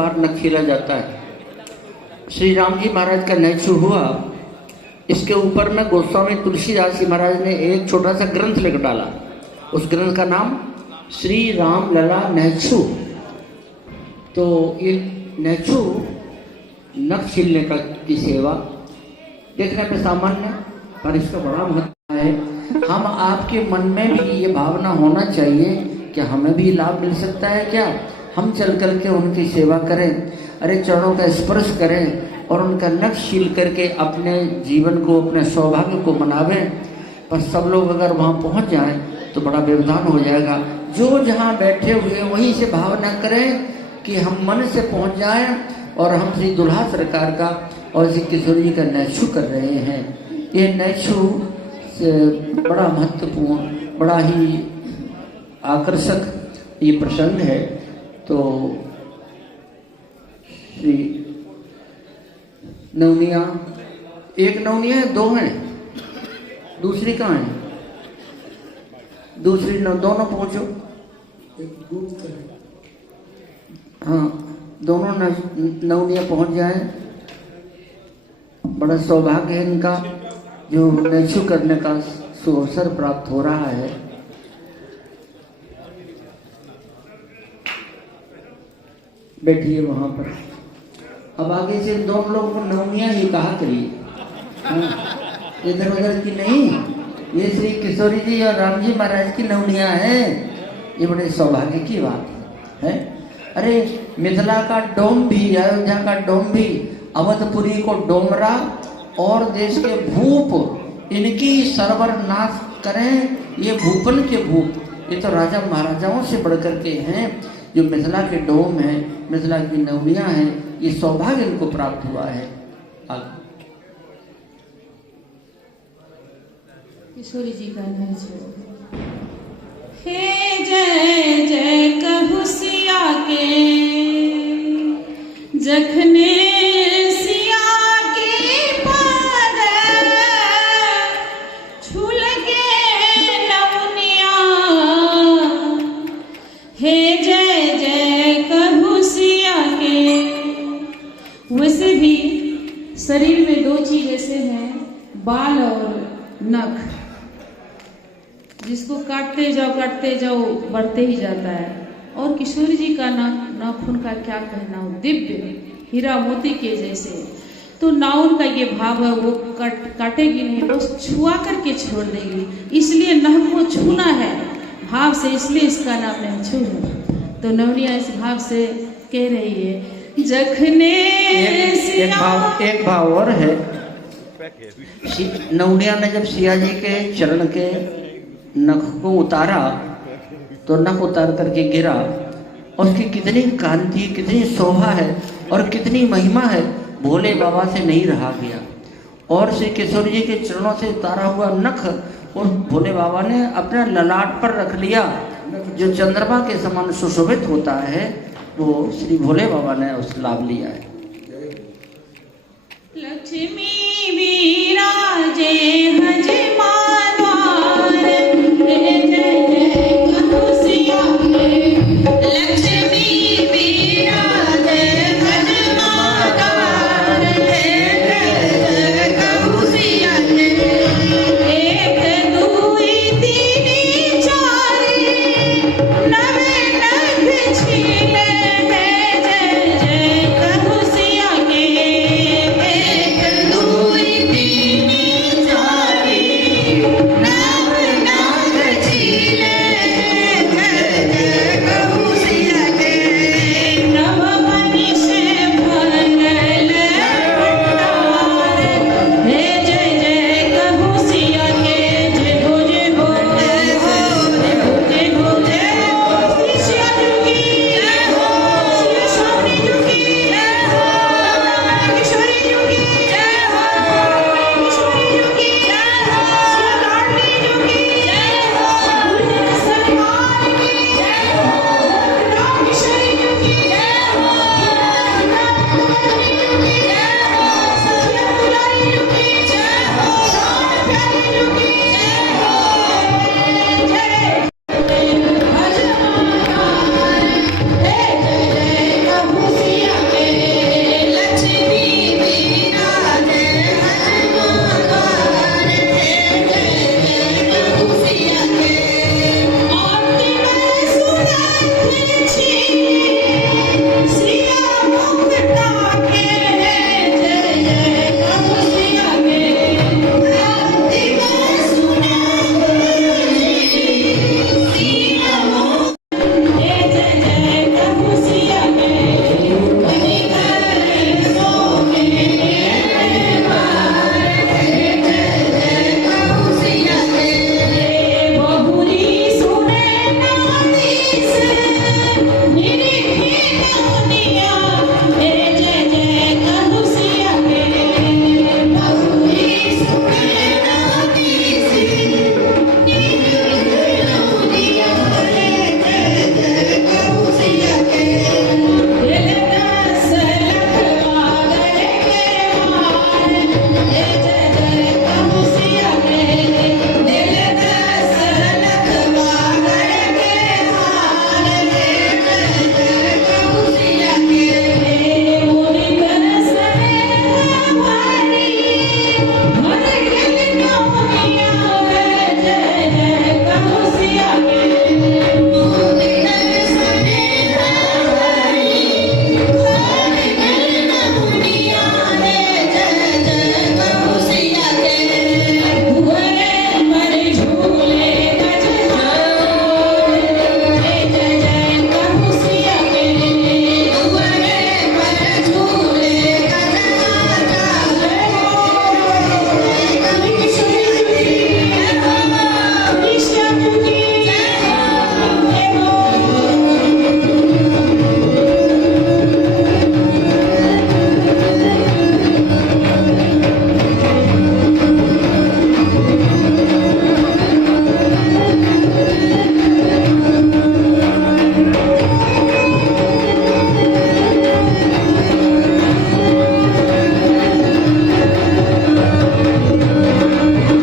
बार नख खीला जाता है। श्री राम जी महाराज का नैच्छू हुआ, इसके ऊपर में गोस्वामी तुलसीदास जी महाराज ने एक छोटा सा ग्रंथ लिख डाला। उस ग्रंथ का नाम श्री राम लला नैच्छू। तो ये नैच्छू नख छीलने का की सेवा देखने में सामान्य, पर इसका बड़ा महत्व है। हम आपके मन में भी ये भावना होना चाहिए कि हमें भी लाभ मिल सकता है क्या, हम चल करके उनकी सेवा करें, अरे चरणों का स्पर्श करें और उनका नख छील करके अपने जीवन को, अपने सौभाग्य को मनावें। पर सब लोग अगर वहाँ पहुँच जाएं तो बड़ा व्यवधान हो जाएगा। जो जहाँ बैठे हुए वहीं से भावना करें कि हम मन से पहुँच जाएं और हम श्री दुल्हा सरकार का और श्री किशोर जी का नैच्छू कर रहे हैं। ये नैच्छू बड़ा महत्वपूर्ण, बड़ा ही आकर्षक ये प्रसंग है। तो श्री नवनिया, एक नवनिया है, दो हैं, दूसरी कहाँ है? दूसरी दोनों पहुंचो। हाँ, दोनों नवनिया पहुंच जाए। बड़ा सौभाग्य है इनका जो नैच्छू करने का सुअवसर प्राप्त हो रहा है। बैठिए वहां पर। अब आगे से दोनों लोगों को नवनिया ही कहा करिए, इधर उधर की नहीं। ये श्री किशोरी जी और राम जी महाराज की नवनिया है। ये बड़े सौभाग्य की बात है। अरे मिथिला का डोम भी, अयोध्या का डोम भी, अवधपुरी को डोमरा और देश के भूप इनकी सरवर नाश करें। ये भूपन के भूप, ये तो राजा महाराजाओं से बढ़कर के हैं। जो मिथिला के डोम है, मिथिला की नवनिया है, ये सौभाग्य इनको प्राप्त हुआ है। किशोरी जी का नैच्छू। हे जय जय कहु सिया के, जखने सिया की पद छूल के नवनिया। हे जय जय कहु सिया के। वैसे भी शरीर में दो चीज ऐसे हैं, बाल और नख, जिसको काटते जाओ बढ़ते ही जाता है। और किशोरी जी का नाखून का क्या कहना, दिव्य हीरा मोती के जैसे। तो नाउन का ये भाव है, वो काटेगी नहीं, बस छुआ करके छोड़ देगी। इसलिए नख को छूना है भाव से, इसलिए इसका नाम नैच्छू है। तो नवनिया इस भाव से कह रही है, जखने एक भाव और है। नवनिया ने जब सिया जी के चरण के नख को उतारा तो नख उतार करके गिरा, और उसकी कितनी कांति, कितनी शोभा है और कितनी महिमा है, भोले बाबा से नहीं रहा गया। और श्री किशोर जी के चरणों से उतारा हुआ नख उस भोले बाबा ने अपने ललाट पर रख लिया। जो चंद्रमा के समान सुशोभित होता है, वो श्री भोले बाबा ने उस लाभ लिया है। लक्ष्मी विराजे